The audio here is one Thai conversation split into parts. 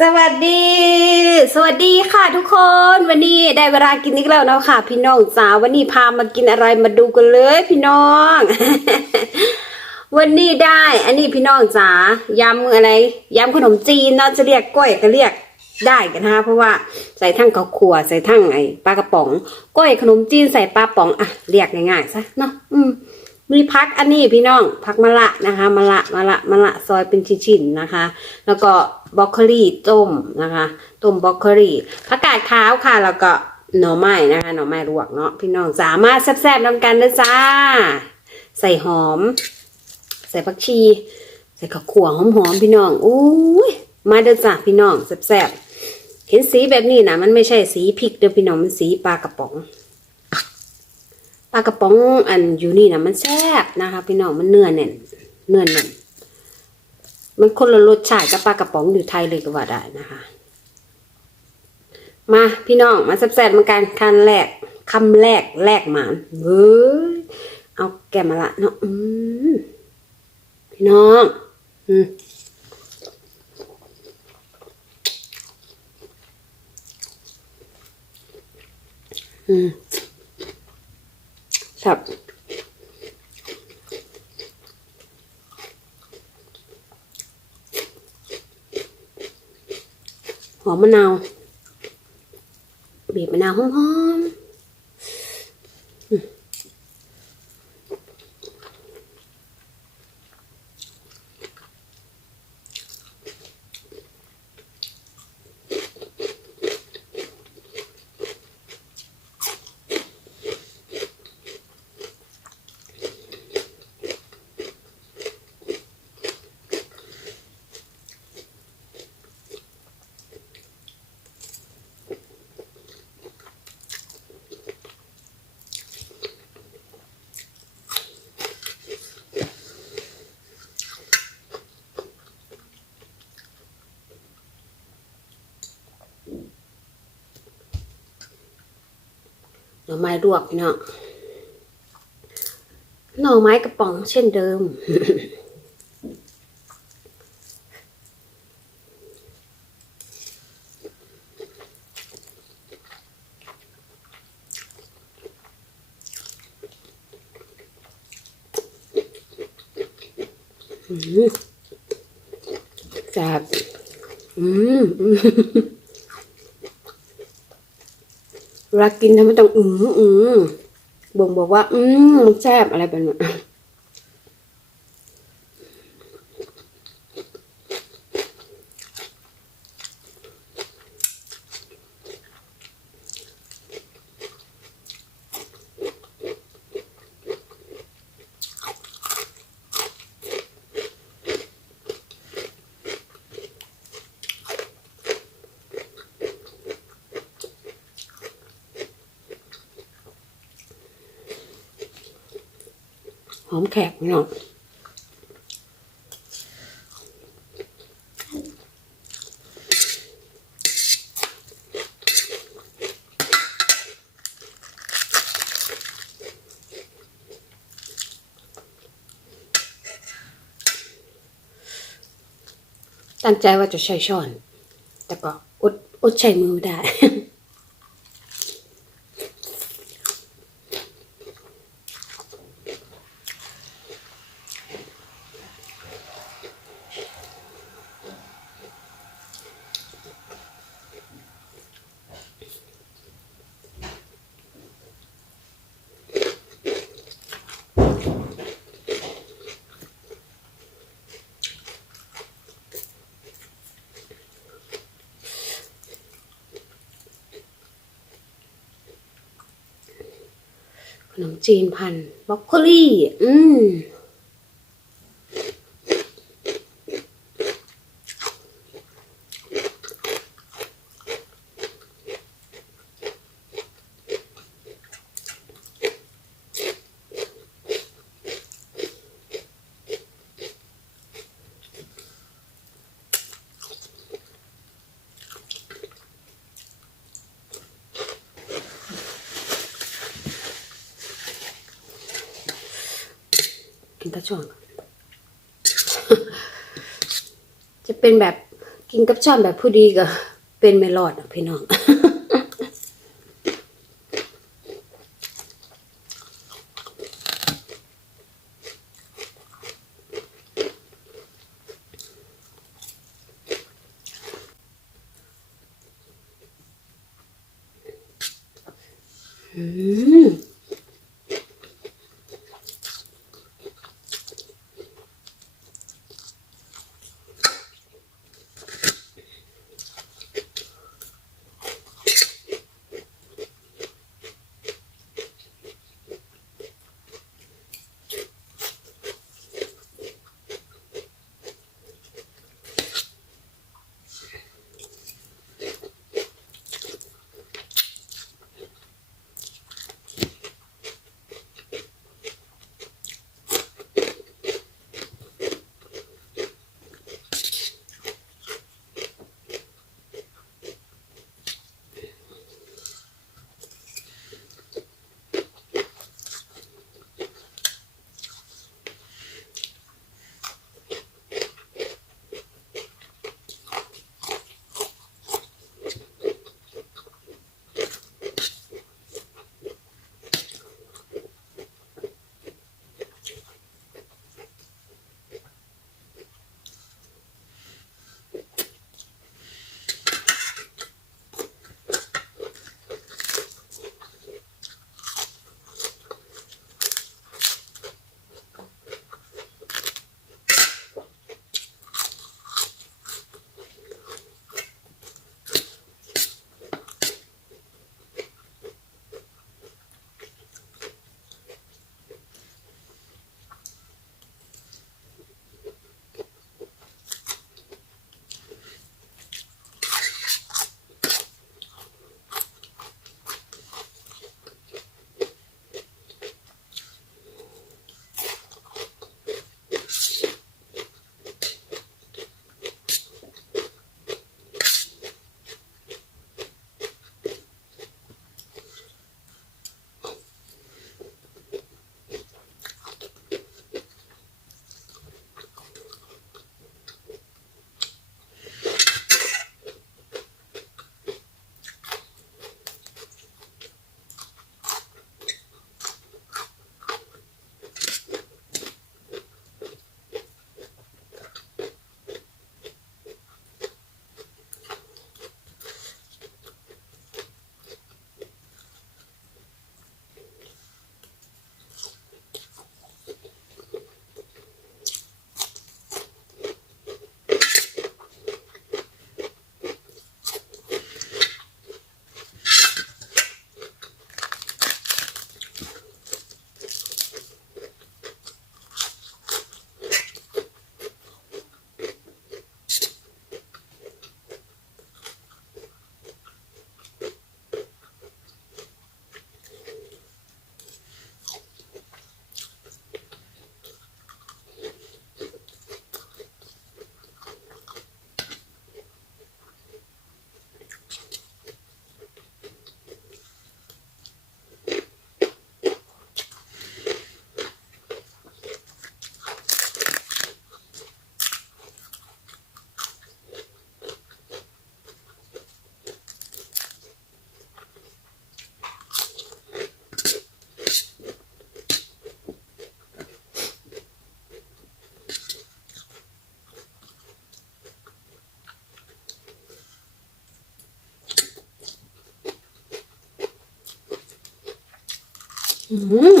สวัสดี สวัสดีค่ะทุกคน วันนี้ได้เวลากินอีกแล้วนะค่ะ พี่น้องสาววันนี้พามากินอะไรมาดูกันเลยพี่น้อง วันนี้ได้ อันนี้พี่น้องจ๋ายำอะไรยำขนมจีนเนาะจะเรียกก้อยก็เรียกได้กันนะคะเพราะว่าใส่ทั้งข้าวคั่วใส่ทั้งไอ้ปลากระป๋องก้อยขนมจีนใส่ปลาป๋องอะเรียกง่ายๆซะเนาะอืม มีพักอันนี้พี่น้องพักมะละนะคะมะละมะละมะละซอยเป็นชิ้นๆนะคะ แล้วก็บรอกโคลีต้มนะคะต้มบรอกโคลีผักกาดขาวค่ะ แล้วก็หน่อไม้นะคะหน่อไม้ลวกเนาะพี่น้องสามารถแซ่บๆนำกันนะจ้า ใส่หอม ใส่ผักชี ใส่ข้าวขั่วหอมๆพี่น้องอุ้ยมาเด้อจ้าพี่น้องแซ่บๆเห็นสีแบบนี้นะมันไม่ใช่สีพริกเด้อพี่น้องมันสีปลากระป๋อง ปลากระป๋องอันอยู่นี่นะมันแซ่บนะคะพี่น้องมันเนื้อแน่นเนื้อแน่นมันคนละรสชาติกับปลากระป๋องอยู่ไทยเลยก็ว่าได้นะคะ มาพี่น้องมาแซ่บๆเหมือนกันคันแรกคำแรกแรกหมานเว้ยเอาแกะมาละเนาะอืมพี่น้อง อืมอืม ครับหอมมะนาวบีบมะนาวหอมๆ น่อไม้ลวกพี่น้องหน่อไม้กระป๋องเช่นเดิมอืมแซ่บอืมอืม เวลากินทำไมต้องอืมอืมบ่งบอกว่า อืมมันแซ่บอะไรแบบนี้ อมแขกพี่น้องตั้งใจว่าจะใช้ช้อน แต่ก็อดอดใช้มือได้ ขนมจีนพันบรอกโคลี่ อืม กินตะช่วงจะเป็นแบบกินกับช้อนแบบผู้ดีก็เป็นไม่รอดอะพี่น้องอืม อืม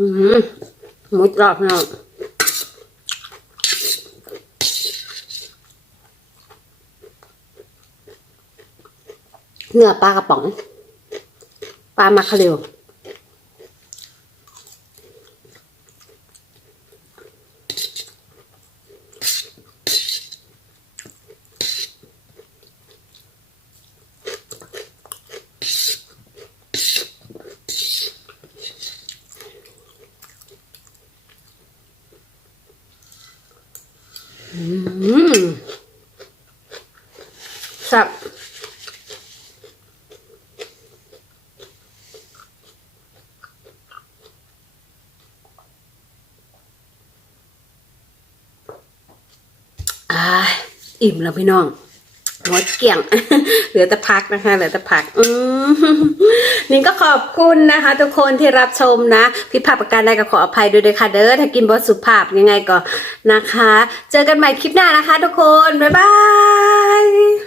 อืมหมูกรอบพี่น้องเนื้อปลากระป๋อง ปลามาคาเรลอืม สับอ่าอิ่มแล้วพี่น้อง หมดเกลี่ยง เหลือแต่พักนะคะ เหลือแต่พัก อืนิ่งก็ขอบคุณนะคะ ทุกคนที่รับชมนะ พิภาพประการใดก็ขออภัยด้วยเลยคะเด้อถ้ากินบอสุภาพยังไงก็นะคะ เจอกันใหม่คลิปหน้านะคะ ทุกคน บ๊ายบาย